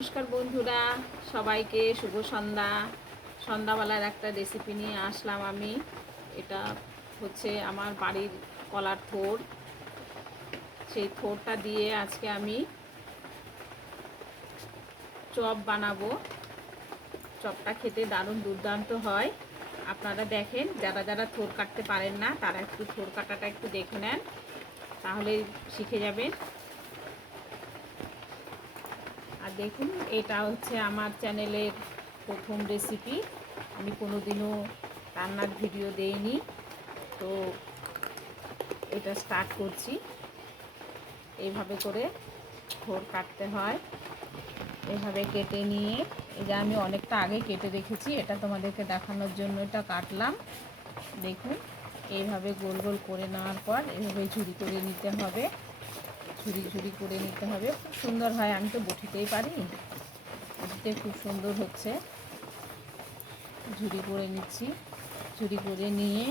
নমস্কার বন্ধুরা, সবাইকে শুভ সন্ধ্যা। সন্ধ্যাবেলার একটা রেসিপি নিয়ে আসলাম আমি। এটা হচ্ছে আমার বাড়ির কলার থোর। সেই থোরটা দিয়ে আজকে আমি চপ বানাবো। চপটা খেতে দারুণ দুর্দান্ত হয়। আপনারা দেখেন, যারা যারা থোর কাটতে পারেন না তারা একটু থোর কাটাটা একটু দেখে নেন, তাহলে শিখে যাবেন। আর দেখুন, এটা হচ্ছে আমার চ্যানেলের প্রথম রেসিপি। আমি কোনোদিনও রান্নার ভিডিও দেইনি, তো এটা স্টার্ট করছি। এইভাবে করে থোর কাটতে হয়। এইভাবে কেটে নিয়ে, এটা আমি অনেকটা আগে কেটে রেখেছি, এটা তোমাদেরকে দেখানোর জন্য এটা কাটলাম। দেখুন, এইভাবে গোল গোল করে নেওয়ার পর এইভাবে ঝুরি করে নিতে হবে। ঝুরি ঝুরি করে নিতে হবে, খুব সুন্দর হয়। আমি তো বটিতেই পারি, বটিতে খুব সুন্দর হচ্ছে। ঝুরি করে নিচ্ছি। ঝুরি করে নিয়ে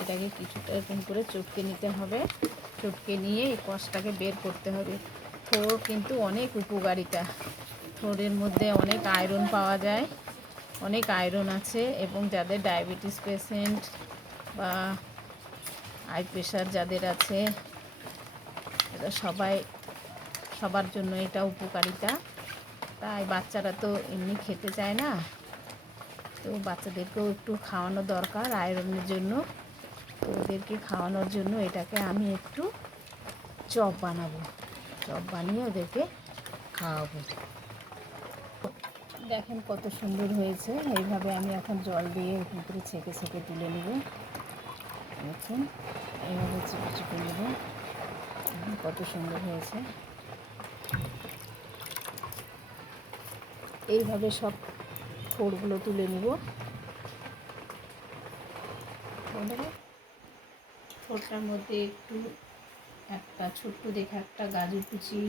এটাকে কিছুটা এরকম করে চটকে নিতে হবে। চটকে নিয়ে এই কষটাকে বের করতে হবে। থোর কিন্তু অনেক উপকারিতা। থোরের মধ্যে অনেক আয়রন পাওয়া যায়, অনেক আয়রন আছে। এবং যাদের ডায়াবেটিস পেশেন্ট বা হাই প্রেশার যাদের আছে, এটা সবার জন্য এটা উপকারিতা। তাই বাচ্চারা তো এমনি খেতে চায় না, তো বাচ্চাদেরকেও একটু খাওয়ানো দরকার আয়রনের জন্য। তো ওদেরকে খাওয়ানোর জন্য এটাকে আমি একটু চপ বানাবো। চপ বানিয়ে ওদেরকে খাওয়াবো। দেখেন কত সুন্দর হয়েছে। এইভাবে আমি এখন জল দিয়ে এরকম করে ছেঁকে ছেঁকে তুলে নেব। দেখুন, এইভাবে চিপে চিপে নেব। কত সুন্দর হয়েছে। এইভাবে সব থোড়গুলো তুলে নেব। থোড়টার মধ্যে একটা ছোট্ট দেখে একটা গাজর কুচি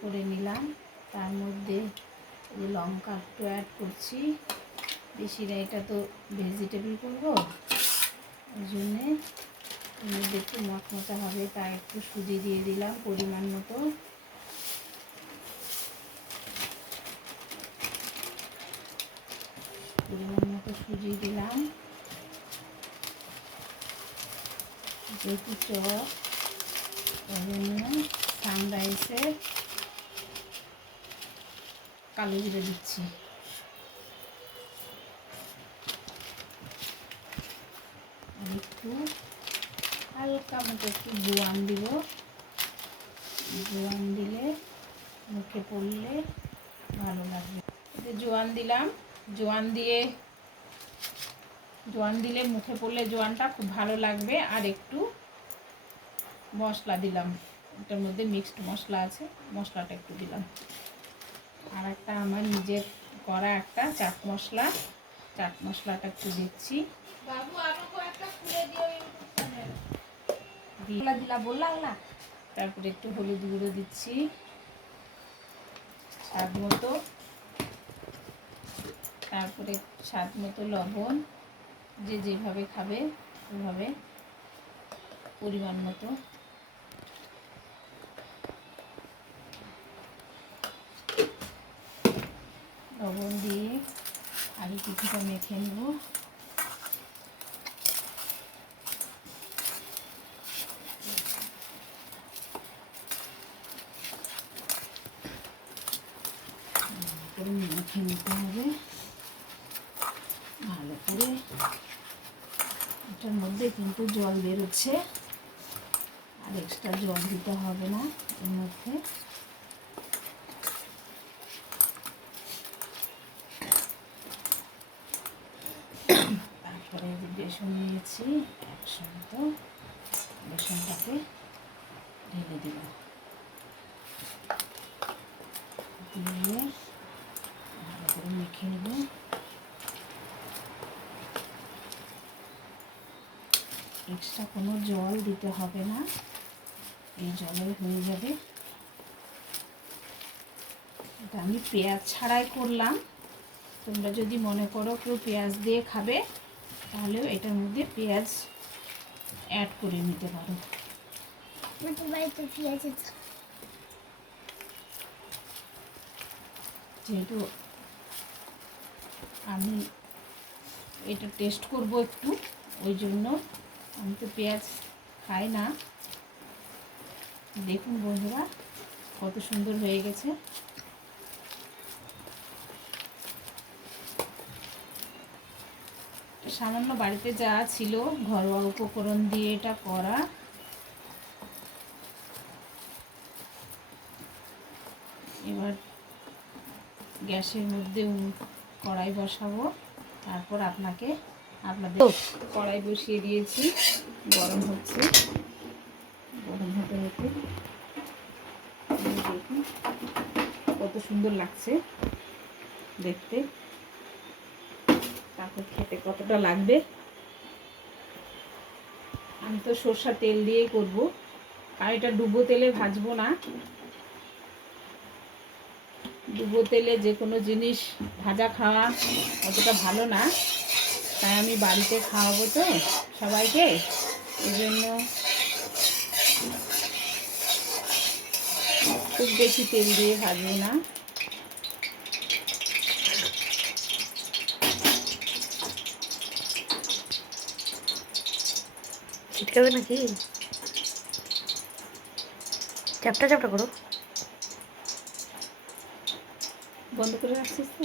করে নিলাম। তার মধ্যে লঙ্কা একটু অ্যাড করছি, বেশি না, এটা তো ভেজিটেবল করবো, ওই জন্যে এর মধ্যে একটু মচমচা হবে, তাই একটু সুজি দিয়ে দিলাম পরিমাণ মতো। সুজি দিলাম। যেহেতু চপ, ওই জন্য সানরাইসের কালো জিরে দিচ্ছি। আর একটু হালকা মতো একটু জোয়ান দিব। জোয়ান দিলে মুখে পড়লে ভালো লাগবে। জোয়ান দিলাম। জোয়ান দিলে মুখে পড়লে জোয়ানটা খুব ভালো লাগবে। আর একটু মশলা দিলাম, এটার মধ্যে মিক্সড মশলা আছে, মশলাটা একটু দিলাম। আর একটা আমার নিজের করা একটা চাট মশলাটা একটু দিচ্ছি। তারপরে একটু হলুদ গুঁড়ো দিচ্ছি স্বাদ মতো। তারপরে স্বাদ মতো লবণ, যে যেভাবে খাবে ওইভাবে পরিমাণ মতো। লবণ দিয়ে আগে কিছুটা মেখে নেব। মেখে নিতে হবে ভালো করে। এটার মধ্যে কিন্তু জল বেরোচ্ছে, আর এক্সট্রা জল দিতে হবে না এর মধ্যে। তারপরে বেসন নিয়েছি 100 মতো, বেসনটাকে ঢেলে দিলাম। দিয়ে ভালো করে মেখে নেব। এক্সট্রা কোনো জল দিতে হবে না, এই জলে হয়ে যাবে। এটা আমি পেঁয়াজ ছাড়াই করলাম। তোমরা যদি মনে করো কেউ পেঁয়াজ দিয়ে খাবে, তাহলেও এটার মধ্যে পেঁয়াজ অ্যাড করে নিতে পারো। যেহেতু আমি এটা টেস্ট করব একটু, ওই জন্য আমি তো পেঁয়াজ খাই না। দেখুন বন্ধুরা কত সুন্দর হয়ে গেছে। সামান্য বাড়িতে যা ছিল ঘরোয়া উপকরণ দিয়ে এটা করা। এবার গ্যাসের মধ্যে কড়াই বসাবো, তারপর আপনাদের কড়াই বসিয়ে দিয়েছি, গরম হচ্ছে। গরম হতে হতে দেখুন কত সুন্দর লাগছে দেখতে, তারপর খেতে কতটা লাগবে। আমি তো সরষের তেল দিয়েই করব, আর এটা ডুবো তেলে ভাজবো না। ডুবো তেলে যে কোনো জিনিস ভাজা খাওয়া অতটা ভালো না, তাই আমি বাড়িতে খাওয়াবো তো সবাইকে, এই জন্য খুব বেশি তেল দিয়ে ভাজবো না। ছিটকাবে নাকি? চ্যাপটা চ্যাপটা করো। বন্ধ করে রাখছিস তো?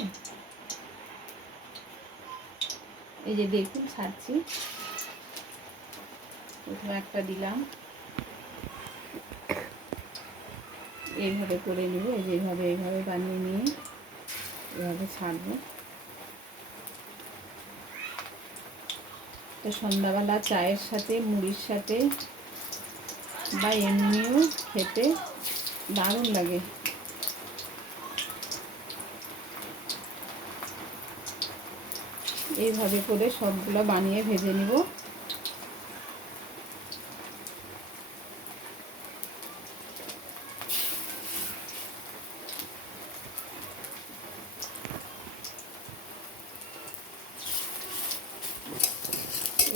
এই যে দেখুন ছাড়ছি, প্রথমে একটা দিলাম, এইভাবে করে নেব। এই যে এইভাবে বানিয়ে নিয়ে এভাবে ছাড়বো। তো সন্ধ্যাবেলা চায়ের সাথে, মুড়ির সাথে বা এমনিও খেতে দারুণ লাগে। এইভাবে করে সবগুলো বানিয়ে ভেজে নিব।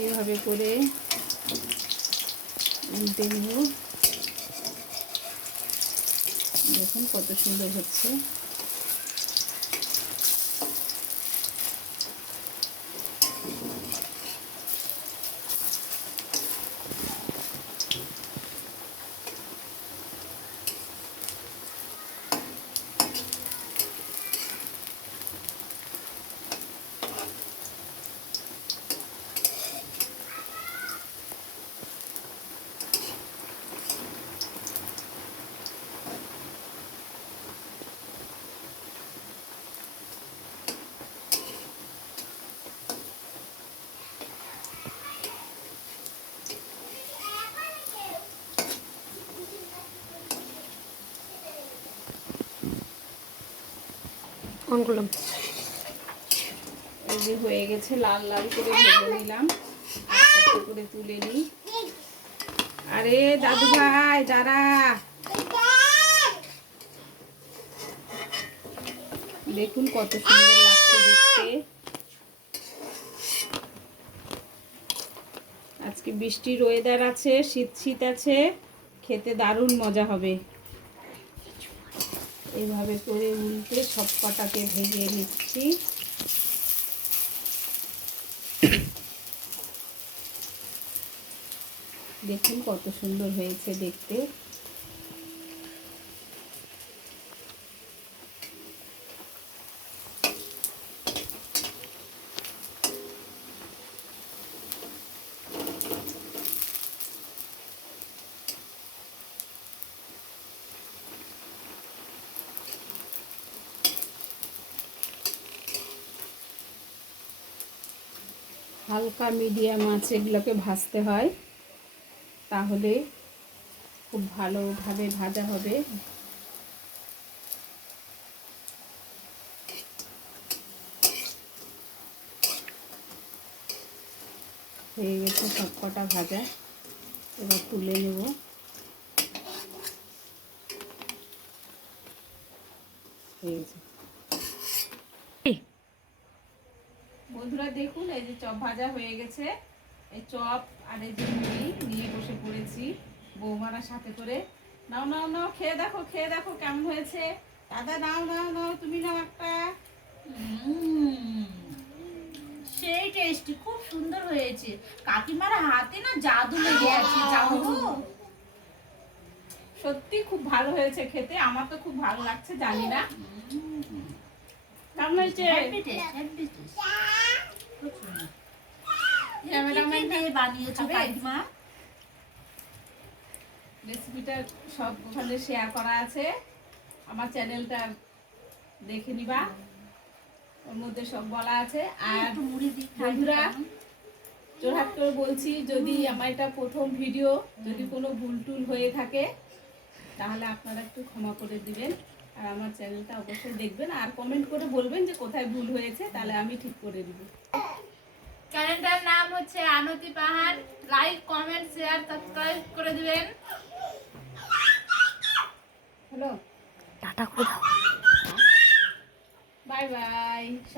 এইভাবে করে উল্টে নিব। দেখুন কত সুন্দর হচ্ছে। অন করলাম। এই যে হয়ে গেছে, লাল লাল করে ভেজে নিলাম। একটা করে তুলে নিই। আরে দাদু ভাই দাঁড়া, দেখুন কত সুন্দর লাগছে দেখতে। আজকে বৃষ্টির ওয়েদার আছে, শীত শীত আছে, খেতে দারুণ মজা হবে। এইভাবে করে উল্টে সব কটাকে ভেজে নিচ্ছি। দেখুন কত সুন্দর হয়েছে দেখতে। হালকা মিডিয়াম আঁচে এগুলোকে ভাজতে হয়, তাহলে খুব ভালোভাবে ভাজা হবে। হয়ে গেছে সব কটা ভাজা, এবার তুলে নেব। হয়ে গেছে বন্ধুরা, দেখুন এই যে চপ ভাজা হয়ে গেছে। এই চপ আর এই যে মুড়ি নিয়ে বসে পড়েছি বৌমারা সাথে করে। নাও নাও নাও, খেয়ে দেখো, খেয়ে দেখো কেমন হয়েছে। দাদা নাও নাও নাও, তুমি নাও একটা। সেই টেস্টি, খুব সুন্দর হয়েছে। কাকিমার হাতে না জাদু লেগে আছে, জানো তো? সত্যি খুব ভালো হয়েছে খেতে, আমার তো খুব ভালো লাগছে, জানি না কেমন হয়েছে। Happy taste, happy taste. খুব সুন্দর। ক্যামেরাম্যান কি দিয়ে বানিয়েছো খাবে? কাকিমা? রেসিপিটা সব ওখানে শেয়ার করা আছে, আমার চ্যানেলটা দেখে নিবা, ওর মধ্যে সব বলা আছে। আর একটু মুড়ি দিই খাই। বন্ধুরা, জোরহাট করে বলছি, যদি আমার এটা প্রথম ভিডিও, যদি কোনো ভুল টুল হয়ে থাকে তাহলে আপনারা একটু ক্ষমা করে দিবেন। আর আমার চ্যানেলটা অবশ্যই দেখবেন আর কমেন্ট করে বলবেন যে কোথায় ভুল হয়েছে, তাহলে আমি ঠিক করে দিব। চ্যানেলটার নাম হচ্ছে আনতি পাহাড়। লাইক, কমেন্ট, শেয়ার, সাবস্ক্রাইব করে দিবেন। হ্যালো, টাটা করে দাও। Bye bye.